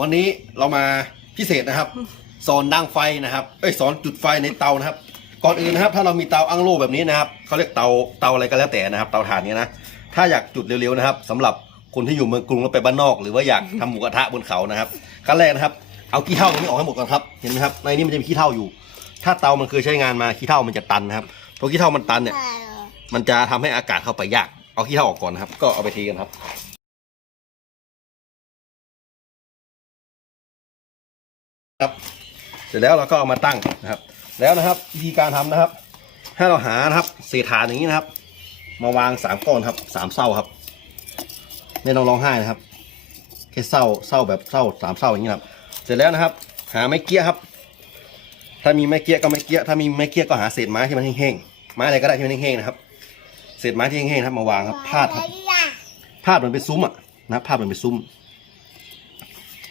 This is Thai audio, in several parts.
วันนี้เรามาพิเศษนะครับ สอนดังไฟนะครับเอ้ยสอนจุดไฟในเตานะครับ ก่อนอื่นนะครับ ถ้าเรามีเตาอั้งโล่แบบนี้นะครับเขาเรียกเตาเตาอะไรก็แล้วแต่นะครับ เตาถ่านเนี้ยนะถ้าอยากจุดเร็วๆนะครับสำหรับคนที่อยู่เมืองกรุงแล้วไปบ้านนอก หรือว่าอยากทำหมูกระทะบนเขานะครับขั้นแรกนะครับ เอาขี้เถ้าตรงนี้ออกให้หมดก่อนครับเห็นไหมครับในนี้มันจะมีขี้เถ้าอยู่ ถ้าเตามันเคยใช้งานมาขี้เถ้ามันจะตันนะครับพอขี้เถ้ามันตันเนี่ยมันจะทำให้อากาศเข้าไปยากเอาขี้เถ้าออกก่อนนะครับ ก็เอาไปทีกันครับ ครับเสร็จแล้วเราก็เอามาตั้งนะครับ แล้วนะครับวิธีการทำนะครับ ให้เราหานะครับเศษฐานอย่างนี้นะครับ มาวางสามก้อนครับสามเศร้าครับไม่ต้องร้องไห้นะครับแค่เศร้าเศร้าแบบเศร้าสามเศร้าอย่างนี้ครับ เสร็จแล้วนะครับ หาไม้เกี้ยครับ ถ้ามีไม้เกี้ยก็ไม้เกี้ยถ้ามีไม้เกี้ยก็หาเศษไม้ที่มันแห้งๆไม้อะไรก็ได้ที่มันแห้งๆนะครับเศษไม้ที่แห้งๆครับมาวางครับพาดครับพาดมันเป็นซุ้มอะนะพาดมันเป็นซุ้ม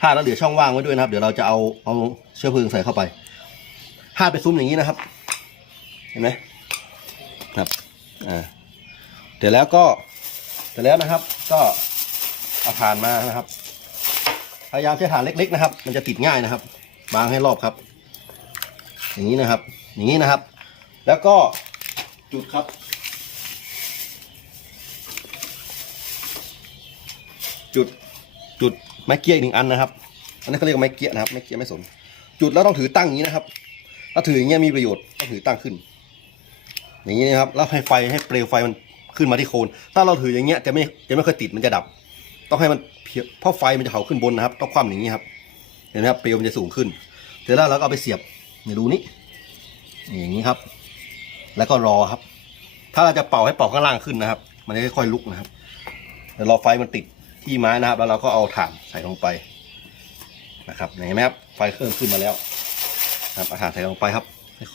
พาแล้วเหลือช่องว่างไว้ด้วยนะครับ เดี๋ยวเราจะเอาเอาเชื้อเพลิงใส่เข้าไปพาดเป็นซุ้มอย่างนี้นะครับ เห็นไหมครับอ่าเสร็จแล้วก็เสร็จแล้วนะครับ ก็เอาถ่านมานะครับพยายามใช้ถ่านเล็ก ๆ นะครับ มันจะติดง่ายนะครับวางให้รอบครับ อย่างนี้นะครับ อย่างนี้นะครับ แล้วก็จุดครับจุดจุด ไม้เกี้ยอีกหนึ่งอันนะครับ อันนี้เขาเรียกว่าไม้เกี้ยนะครับ ไม้เกี้ยไม่สน จุดแล้วต้องถือตั้งอย่างนี้นะครับ ถ้าถืออย่างเงี้ยมีประโยชน์ต้องถือตั้งขึ้น อย่างนี้นะครับ แล้วให้ไฟให้เปลวไฟมันขึ้นมาที่โคน ถ้าเราถืออย่างเงี้ยจะไม่จะไม่เคยติดมันจะดับ ต้องให้มันเพียเพราะไฟมันจะเผาขึ้นบนนะครับ ต้องคว่ำอย่างนี้ครับ เห็นไหมครับ เปลวมันจะสูงขึ้น เสร็จแล้วเราก็เอาไปเสียบในรูนี้ อย่างนี้ครับ แล้วก็รอครับ ถ้าเราจะเป่าให้เป่าข้างล่างขึ้นนะครับ มันจะค่อยๆลุกนะครับเดี๋ยวรอไฟมันติด ที่ไม้นะครับ แล้วเราก็เอาถ่านใส่ลงไปนะครับเห็นไหมครับไฟเครื่องขึ้นมาแล้วครับอาถ่านใส่ลงไปครับ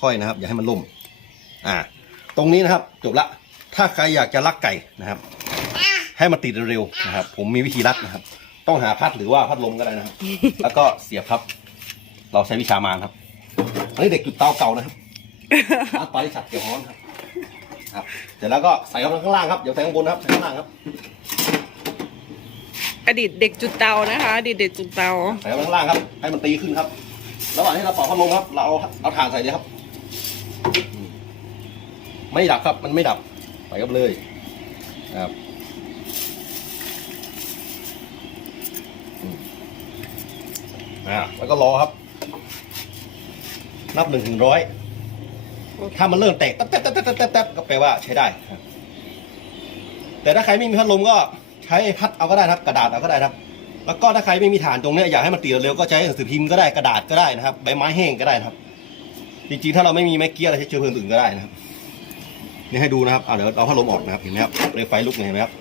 ค่อยๆนะครับ อย่าให้มันล่ม อ่า ตรงนี้นะครับ จบละ ถ้าใครอยากจะลักไก่นะครับ ให้มันติดเร็วๆนะครับ ผมมีวิธีรัดนะครับ ต้องหาพัดหรือว่าพัดลมก็ได้นะครับ แล้วก็เสียบครับ เราใช้วิชามารครับอันนี้เด็กจุดเตาเก่านะครับร้านปลาที่ฉัดเกี่ยวฮ้อนครับ ครับ เสร็จแล้วก็ใส่เข้าไปข้างล่างครับ เดี๋ยวใส่ข้างบนครับใส่ข้างล่างครับ อดีตเด็กจุดเตานะคะอดีตเด็กจุดเตาใส่เข้าไปข้างล่างครับ ให้มันตีขึ้นครับ ระหว่างที่เราเป่าพัดลมครับ เราเอาเอาถ่านใส่เลยครับอืมไม่ดับครับ มันไม่ดับใส่เข้าไปเลยครับอืมอ่าแล้วก็รอครับ นับหนึ่งถึงร้อยถ้ามันเริ่มแตกแต๊บแต๊บแต๊บแต๊บแต๊บแต๊บก็แปลว่าใช้ได้ครับแต่ถ้าใครไม่มีพัดลมก็ใช้พัดเอาก็ได้นะครับ กระดาษเอาก็ได้นะครับ แล้วก็ถ้าใครไม่มีฐานตรงเนี้ยอยากให้มันตีเร็วๆก็ใช้หนังสือพิมพ์ก็ได้กระดาษก็ได้นะครับใบไม้แห้งก็ได้นะครับ จริงๆ ถ้าเราไม่มีไม้เกี้ยอะไรใช้เชื้อเพลิงอื่นก็ได้นะครับนี่ให้ดูนะครับเอาเดี๋ยวเอาพัดลมออกนะครับเห็นไหมครับเปลวไฟลุกเลยเห็นไหมครับ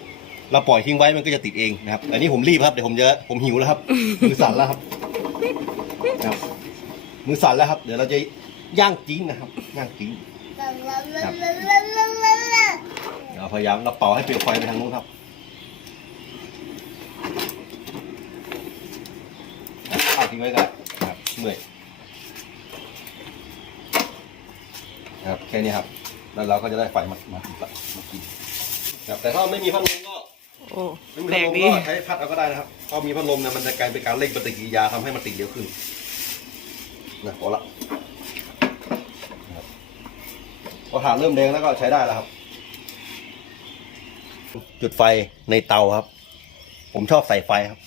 เราปล่อยทิ้งไว้มันก็จะติดเองนะครับอันนี้ผมรีบครับเดี๋ยวผมจะผมหิวแล้วครับมือสั่นแล้วครับครับมือสั่นแล้วครับ เดี๋ยวเราจะย่างจิ้งนะครับย่างจิ้งเดี๋ยวพยายามเราเป่าให้เปลวไฟไปทางนู้นครับเอา ทิ้งไว้ก็ได้ครับเมื่อยครับแค่นี้ครับ แล้วเราก็จะได้ไฟมามาติดละมากินครับแต่ถ้าไม่มีพัดลมก็โอ้ไม่มีแรพัดลมงดีก็ใช้พัดเอาก็ได้นะครับพอมีพัดลมเนี่ยมันจะกลายเป็นการเร่งปฏิกิริยาทำให้มันติดเร็วขึ้นนะพอละนะครับพอถ่านเริ่มแดงแล้วก็ใช้ได้แล้วครับ จุดไฟในเตาครับ ผมชอบใส่ไฟครับ